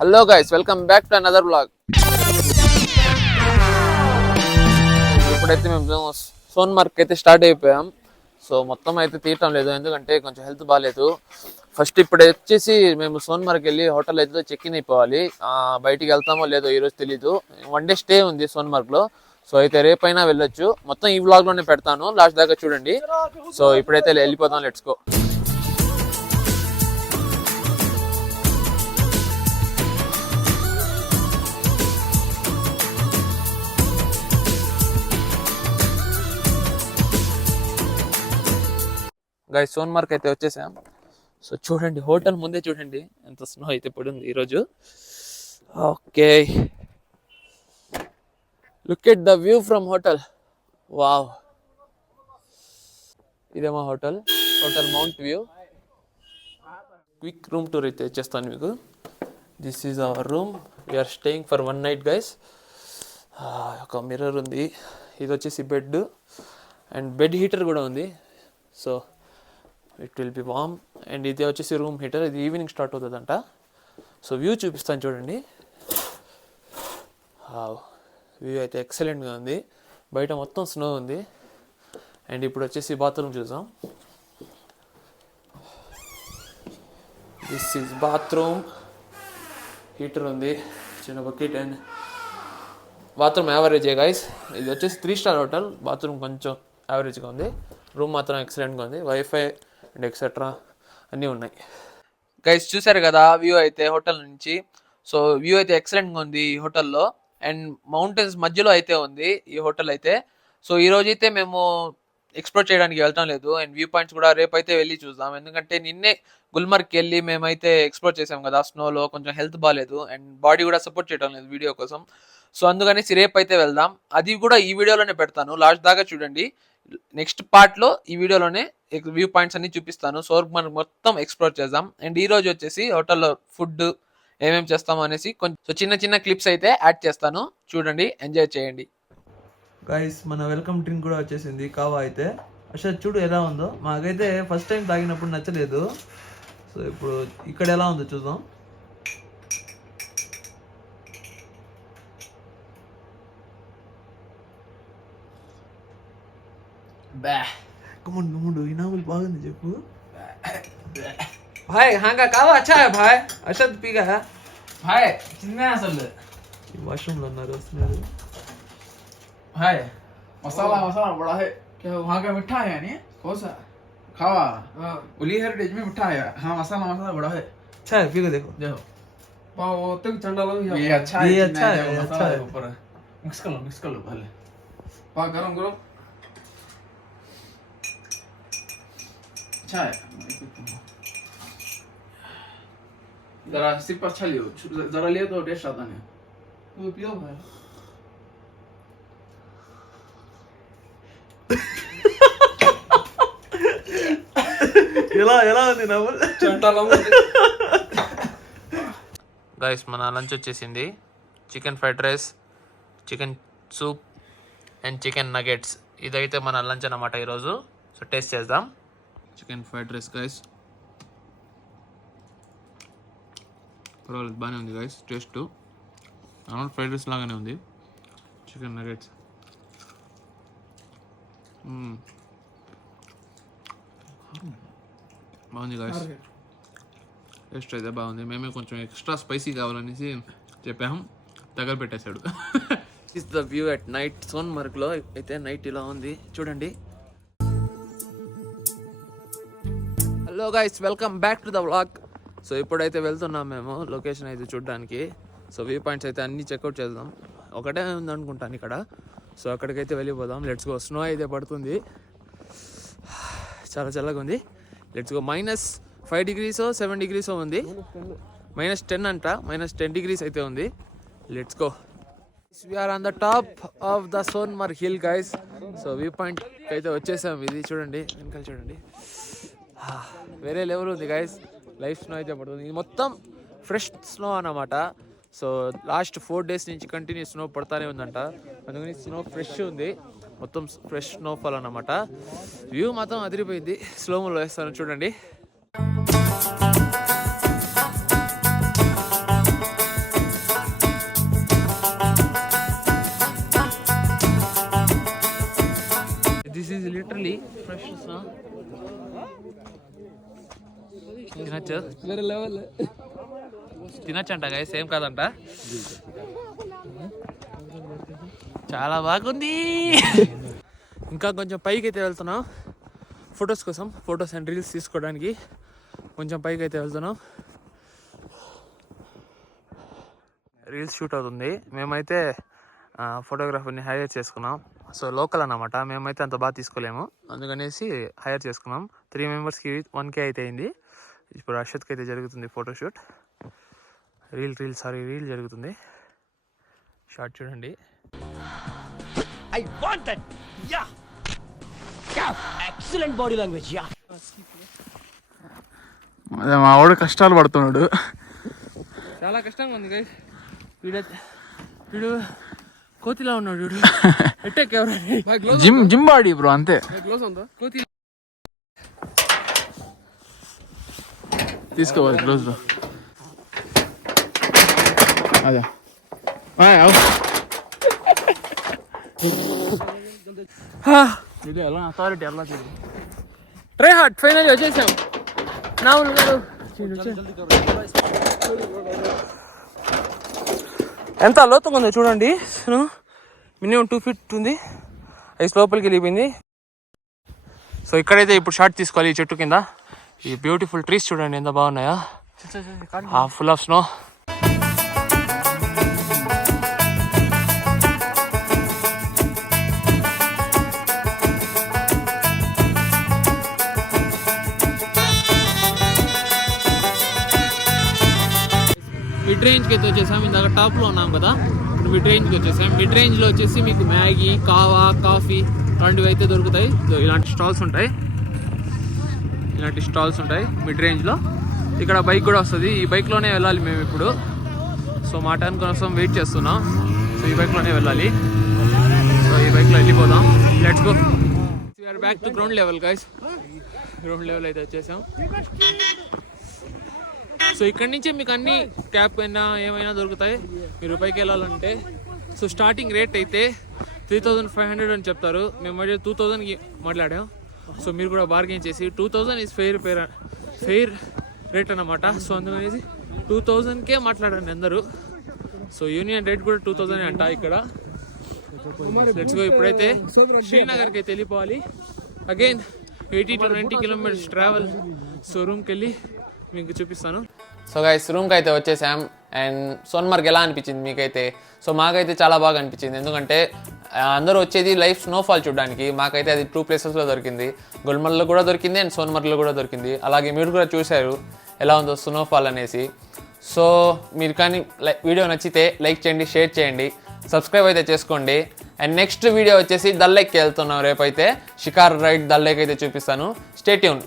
Hello guys, welcome back to another blog. ఇప్పుడైతే మేము సోన్మార్గ్ అయితే స్టార్ట్ అయిపోయాం. సో మొత్తం అయితే తీయటం లేదు, ఎందుకంటే కొంచెం హెల్త్ బాగాలేదు. ఫస్ట్ ఇప్పుడు వచ్చేసి మేము సోన్మార్గ్ వెళ్ళి హోటల్ అయితే చెక్ ఇన్ అయిపోవాలి. బయటికి వెళ్తామో లేదో ఈరోజు తెలీదు. 1 డే స్టే ఉంది సోన్మార్గ్లో. సో అయితే రేపైనా వెళ్ళొచ్చు. మొత్తం ఈ వ్లాగ్లోనే పెడతాను, లాస్ట్ దాకా చూడండి. సో ఇప్పుడైతే వెళ్ళిపోతాం, లెట్స్ గో. గైస్, సోన్మార్గ్ అయితే వచ్చేసాం. సో చూడండి, హోటల్ ముందే చూడండి ఎంత స్నో అయితే పడింది ఈరోజు. Okay, look at the view from hotel. Wow, ఇదేమో hotel mount view. Quick room tour అయితే ఇచ్చేస్తాను మీకు. This is our room. We're staying for 1 night guys. ఒక మిర్రర్ ఉంది. ఇది వచ్చేసి బెడ్ అండ్ బెడ్ హీటర్ కూడా ఉంది. So it will be warm. And ఇది వచ్చేసి రూమ్ హీటర్. ఇది ఈవినింగ్ స్టార్ట్ అవుతుందంట. సో వ్యూ చూపిస్తాను చూడండి. వ్యూ అయితే ఎక్సలెంట్గా ఉంది. బయట మొత్తం స్నో ఉంది. అండ్ ఇప్పుడు వచ్చేసి బాత్రూమ్ చూద్దాం. This is bathroom. హీటర్ ఉంది, చిన్న బకెట్. అండ్ బాత్రూమ్ యావరేజే గైస్. ఇది వచ్చేసి 3 star హోటల్. బాత్రూమ్ కొంచెం యావరేజ్గా ఉంది. రూమ్ మాత్రం ఎక్సలెంట్గా ఉంది. వైఫై అండ్ ఎక్సెట్రా అన్నీ ఉన్నాయి. గైస్ చూసారు కదా వ్యూ అయితే హోటల్ నుంచి. సో వ్యూ అయితే ఎక్సలెంట్గా ఉంది ఈ హోటల్లో. అండ్ మౌంటైన్స్ మధ్యలో అయితే ఉంది ఈ హోటల్ అయితే. సో ఈ రోజు అయితే మేము ఎక్స్ప్లోర్ చేయడానికి వెళ్తాం లేదు. అండ్ వ్యూ పాయింట్స్ కూడా రేపైతే వెళ్ళి చూద్దాం. ఎందుకంటే నిన్నే గుల్మర్గ్కి వెళ్ళి మేమైతే ఎక్స్ప్లోర్ చేసాం కదా స్నోలో. కొంచెం హెల్త్ బాగాలేదు అండ్ బాడీ కూడా సపోర్ట్ చేయడం లేదు వీడియో కోసం. సో అందుకనేసి రేపైతే వెళ్దాం. అది కూడా ఈ వీడియోలోనే పెడతాను, లాస్ట్ దాకా చూడండి. నెక్స్ట్ పార్ట్లో ఈ వీడియోలోనే వ్యూ పాయింట్స్ అన్ని చూపిస్తాను. సో మనం మొత్తం ఎక్స్ప్లోర్ చేద్దాం. అండ్ ఈ రోజు వచ్చేసి హోటల్లో ఫుడ్ ఏమేమి చేస్తాము అనేసి కొంచెం చిన్న చిన్న క్లిప్స్ అయితే యాడ్ చేస్తాను, చూడండి, ఎంజాయ్ చేయండి. గైస్, మన వెల్కమ్ డ్రింక్ కూడా వచ్చేసింది, కావా అయితే. అసలు చూడు ఎలా ఉందో. మాకైతే ఫస్ట్ టైం తాగినప్పుడు నచ్చలేదు. సో ఇప్పుడు ఇక్కడ ఎలా ఉందో చూద్దాం. కమ్ముడు ఇనాములు బాగుంది చెప్పు. భాయ్ హాంగా కావా అచ్చా హై భాయ్. అషద్ పీగా भाई कितने असल వాష్రూమ్లో ఉన్నారు, వస్తున్నారు. भाई मसाला मसाला बड़ा है क्या वहाँ का मिठा है यानी कौन सा खावा उली हेरिटेज में मिठा है. हाँ मसाला मसाला बड़ा है. अच्छा है, पी के देखो. देखो वो तक चंडा लो. ये अच्छा है, ये अच्छा है, अच्छा है. ऊपर मिक्स कर लो पहले. पा गरम करो. अच्छा है. जरा सिर्फ अच्छा लियो, जरा लियो तो टेस्ट आता नहीं. वो पियो भाई. ఎలా ఎలా ఉంది నవ్వు. గైస్, మన లంచ్ వచ్చేసింది. Chicken fried rice, chicken soup and chicken nuggets. ఇదైతే మన లంచ్ అన్నమాట ఈరోజు. సో టేస్ట్ చేద్దాం. చికెన్ ఫ్రైడ్ రైస్ గైస్, పర్వాలేదు, బాగానే ఉంది గైస్. టేస్ట్ నార్మల్ ఫ్రైడ్ రైస్ లాగానే ఉంది. చికెన్ నగెట్స్ బాగుంది గైస్. టేస్ట్ అయితే బాగుంది. మేమే కొంచెం ఎక్స్ట్రా స్పైసీ కావాలనేసి చెప్పాము, తగలబెట్టేశాడు. Is the view at night. సోన్మార్గ్లో అయితే నైట్ ఇలా ఉంది చూడండి. Hello guys, welcome back to the vlog. So ఇప్పుడైతే వెళ్తున్నాం మేము లొకేషన్ అయితే చూడడానికి. సో వ్యూ పాయింట్స్ అయితే అన్నీ చెక్అవుట్ చేద్దాం. ఒకటే ఉంది అనుకుంటాను ఇక్కడ. సో అక్కడికైతే వెళ్ళిపోదాం. Let's go. స్నో అయితే పడుతుంది, చాలా చల్లగా ఉంది. Let's go. -5 degrees 7 degrees ఉంది. -10 అంట. -10 degrees అయితే ఉంది. Let's go. We're on the top of the Sonmarg hill guys. So view point అయితే వచ్చేసాం. ఇది చూడండి, వెనకాల చూడండి, వేరే లెవెల్ ఉంది గైస్. లైఫ్ స్నో అయితే పడుతుంది. ఇది మొత్తం ఫ్రెష్ స్నో అన్నమాట. సో లాస్ట్ 4 days నుంచి కంటిన్యూ స్నో పడతానే ఉందంట. అందుకని స్నో ఫ్రెష్ ఉంది, మొత్తం ఫ్రెష్ స్నోఫాల్ అన్నమాట. వ్యూ మాత్రం అదిరిపోయింది. స్లోమోలో వేస్తాను చూడండి. తినచ్చు వేరే లెవెల్. తినచ్చంట గైస్, ఏం కాదంట. చాలా బాగుంది. ఇంకా కొంచెం పైకి అయితే వెళ్తున్నాం ఫొటోస్ కోసం, ఫొటోస్ అండ్ రీల్స్ తీసుకోవడానికి కొంచెం పైకి అయితే వెళ్తున్నాం. రీల్స్ షూట్ అవుతుంది. మేమైతే ఫోటోగ్రాఫర్ని హైర్ చేసుకున్నాం. సో లోకల్ అన్నమాట, మేమైతే అంత బాగా తీసుకోలేము, అందుకనేసి హైర్ చేసుకున్నాం. 3 మెంబర్స్కి 1K అయితే అయింది. ఇప్పుడు అర్షత్కి అయితే జరుగుతుంది ఫోటోషూట్. రీల్ జరుగుతుంది. షార్ట్ చూడండి. I want that. Yeah. Excellent body language. Yeah. అదే మా వాడు కష్టాలు పడుతున్నాడు. చాలా కష్టంగా ఉంది గైస్. వీడు కోతిలా ఉన్నాడు. వీడు ఎట్టెక్ ఎవరు జిమ్ బాడీ బ్రో, అంతే. గ్లోవ్స్ ఉందా? కోతి తీసుకోవాలి గ్లోవ్స్ బ్రో. అదే ఎలా అథారిటీ ఎలా చేయాలి. ట్రై హార్డ్ ఫైనల్ వచ్చేసాం. నావులు గారు ఎంత లోతుగా ఉందో చూడండి. మినిమం 2 feet ఉంది. ఐస్ లోపలికి వెళ్ళిపోయింది. సో ఇక్కడైతే ఇప్పుడు షార్ట్ తీసుకోవాలి. ఈ చెట్టు కింద ఈ బ్యూటిఫుల్ ట్రీస్ చూడండి ఎంత బాగున్నాయా, ఫుల్ ఆఫ్ స్నో. మిడ్ రేంజ్కి అయితే వచ్చేసాం. ఇందాక టాప్లో ఉన్నాం కదా, ఇప్పుడు మిడ్ రేంజ్కి వచ్చేసాం. మిడ్ రేంజ్లో వచ్చేసి మీకు మ్యాగీ, కావా, కాఫీ అలాంటివి అయితే దొరుకుతాయి. ఇలాంటి స్టాల్స్ ఉంటాయి మిడ్ రేంజ్లో. ఇక్కడ బైక్ కూడా వస్తుంది. ఈ బైక్లోనే వెళ్ళాలి మేము ఇప్పుడు. సో మా టైం కోసం వెయిట్ చేస్తున్నాం. సో ఈ బైక్లోనే వెళ్ళాలి. సో ఈ బైక్లో వెళ్ళిపోదాం. Let's go. We're back to ground level guys. Ground level అయితే వచ్చేసాం. సో ఇక్కడి నుంచే మీకు అన్ని క్యాప్ అయినా ఏమైనా దొరుకుతాయి మీరు పైకి వెళ్ళాలంటే. సో స్టార్టింగ్ రేట్ అయితే 3500 అని చెప్తారు. మేము మళ్ళీ 2000కి మాట్లాడాం. సో మీరు కూడా బార్గెన్ చేసి 2000 ఈజ్ ఫెయిర్ రేట్ అన్నమాట. సో అందుకనేసి 2000కే మాట్లాడండి అందరూ. సో యూనియన్ రేట్ కూడా 2000 అంట ఇక్కడ. Let's go. ఇప్పుడైతే శ్రీనగర్కి అయితే వెళ్ళిపోవాలి. Again 80 to 90 kilometers travel. So రూమ్కి వెళ్ళి మీకు చూపిస్తాను. సో గైస్ రూమ్కి అయితే వచ్చేసాం. అండ్ సోన్మర్గ్ ఎలా అనిపించింది మీకైతే? సో మాకైతే చాలా బాగా అనిపించింది. ఎందుకంటే అందరూ వచ్చేది లైవ్ స్నోఫాల్ చూడడానికి. మాకైతే అది 2 ప్లేసెస్లో దొరికింది. గుల్మర్గ్లో కూడా దొరికింది అండ్ సోన్మర్గ్లో కూడా దొరికింది. అలాగే మీరు కూడా చూశారు ఎలా ఉందో స్నోఫాల్ అనేసి. సో మీరు కానీ వీడియో నచ్చితే లైక్ చేయండి, షేర్ చేయండి, సబ్స్క్రైబ్ అయితే చేసుకోండి. అండ్ నెక్స్ట్ వీడియో వచ్చేసి దల్ లేక్కి వెళ్తున్నాం రేపైతే. షికార్ రైడ్ దల్ లేక్ అయితే చూపిస్తాను. Stay tune.